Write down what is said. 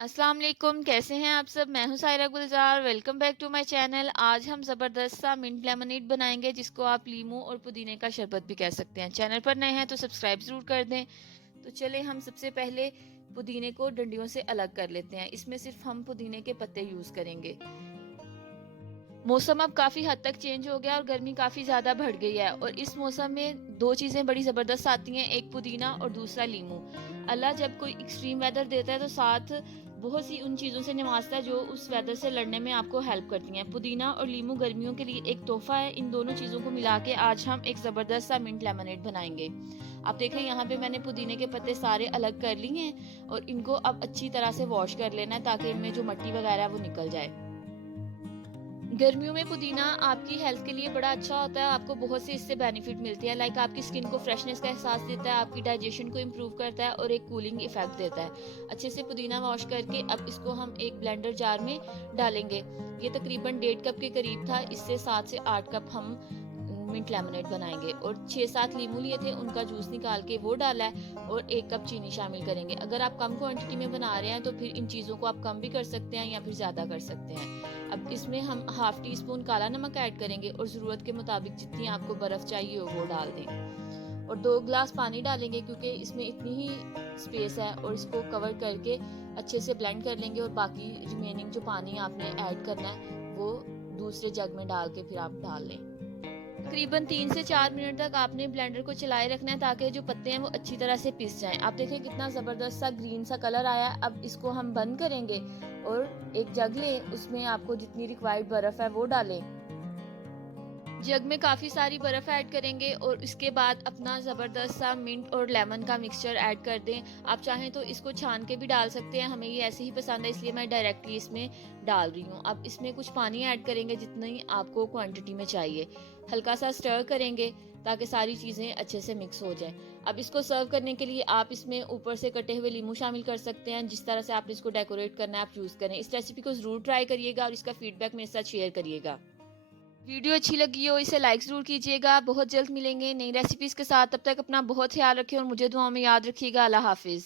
अस्सलाम वालेकुम, कैसे हैं आप सब। मैं हूं Saira Gulzar. Welcome back to my channel. आज हम ज़बरदस्त सा मिंट लेमनेड बनाएंगे, जिसको आप लीमू और पुदीने का शरबत भी कह सकते हैं। चैनल पर नए हैं तो सब्सक्राइब ज़रूर कर दें। तो चले हम सबसे पहले पुदीने को डंडियों से अलग कर लेते हैं। इसमें सिर्फ हम पुदीने के पत्ते यूज़ करेंगे। मौसम अब काफ़ी हद तक चेंज हो गया और गर्मी काफ़ी ज़्यादा बढ़ गई है, और इस मौसम में दो चीज़ें बड़ी ज़बरदस्त आती हैं, एक पुदीना और दूसरा लीमू। अल्लाह जब कोई एक्सट्रीम वेदर देता है तो साथ बहुत सी उन चीज़ों से नवाजता है जो उस वेदर से लड़ने में आपको हेल्प करती हैं। पुदीना और लीमू गर्मियों के लिए एक तोहफा है। इन दोनों चीज़ों को मिला के आज हम एक ज़बरदस्त सा मिंट लेमनेड बनाएंगे। आप देखें, यहाँ पे मैंने पुदीने के पत्ते सारे अलग कर लिए हैं और इनको अब अच्छी तरह से वॉश कर लेना है, ताकि इनमें जो मट्टी वगैरह है वो निकल जाए। गर्मियों में पुदीना आपकी हेल्थ के लिए बड़ा अच्छा होता है। आपको बहुत से इससे बेनिफिट मिलते हैं, लाइक आपकी स्किन को फ्रेशनेस का एहसास देता है, आपकी डाइजेशन को इम्प्रूव करता है और एक कूलिंग इफेक्ट देता है। अच्छे से पुदीना वॉश करके अब इसको हम एक ब्लेंडर जार में डालेंगे। ये तकरीबन 1.5 कप के करीब था। इससे 7 से 8 कप हम मिंट लेमनेड बनाएंगे, और 6-7 लीमू लिए थे, उनका जूस निकाल के वो डाला है, और 1 कप चीनी शामिल करेंगे। अगर आप कम क्वांटिटी में बना रहे हैं तो फिर इन चीज़ों को आप कम भी कर सकते हैं या फिर ज़्यादा कर सकते हैं। अब इसमें हम हाफ टी स्पून काला नमक ऐड करेंगे और ज़रूरत के मुताबिक जितनी आपको बर्फ़ चाहिए हो वो डाल दें, और 2 गिलास पानी डालेंगे क्योंकि इसमें इतनी ही स्पेस है, और इसको कवर करके अच्छे से ब्लेंड कर लेंगे, और बाकी रिमेनिंग जो पानी आपने ऐड करना है वो दूसरे जग में डाल के फिर आप डाल लें। तकरीबन 3 से 4 मिनट तक आपने ब्लेंडर को चलाए रखना है, ताकि जो पत्ते हैं वो अच्छी तरह से पिस जाएं। आप देखें कितना ज़बरदस्त सा ग्रीन सा कलर आया है। अब इसको हम बंद करेंगे और एक जग लें, उसमें आपको जितनी रिक्वायर्ड बर्फ़ है वो डालें। जग में काफ़ी सारी बर्फ़ ऐड करेंगे और इसके बाद अपना ज़बरदस्त सा मिंट और लेमन का मिक्सचर ऐड कर दें। आप चाहें तो इसको छान के भी डाल सकते हैं। हमें ये ऐसे ही पसंद है, इसलिए मैं डायरेक्टली इसमें डाल रही हूँ। अब इसमें कुछ पानी ऐड करेंगे जितनी आपको क्वांटिटी में चाहिए। हल्का सा स्टर करेंगे ताकि सारी चीज़ें अच्छे से मिक्स हो जाएं। अब इसको सर्व करने के लिए आप इसमें ऊपर से कटे हुए लीमू शामिल कर सकते हैं। जिस तरह से आपने इसको डेकोरेट करना है आप यूज़ करें। इस रेसिपी को ज़रूर ट्राई करिएगा और इसका फीडबैक मेरे साथ शेयर करिएगा। वीडियो अच्छी लगी हो इसे लाइक ज़रूर कीजिएगा। बहुत जल्द मिलेंगे नई रेसिपीज़ के साथ। तब तक अपना बहुत ख्याल रखें और मुझे दुआओं में याद रखिएगा। अल्लाह हाफ़िज़।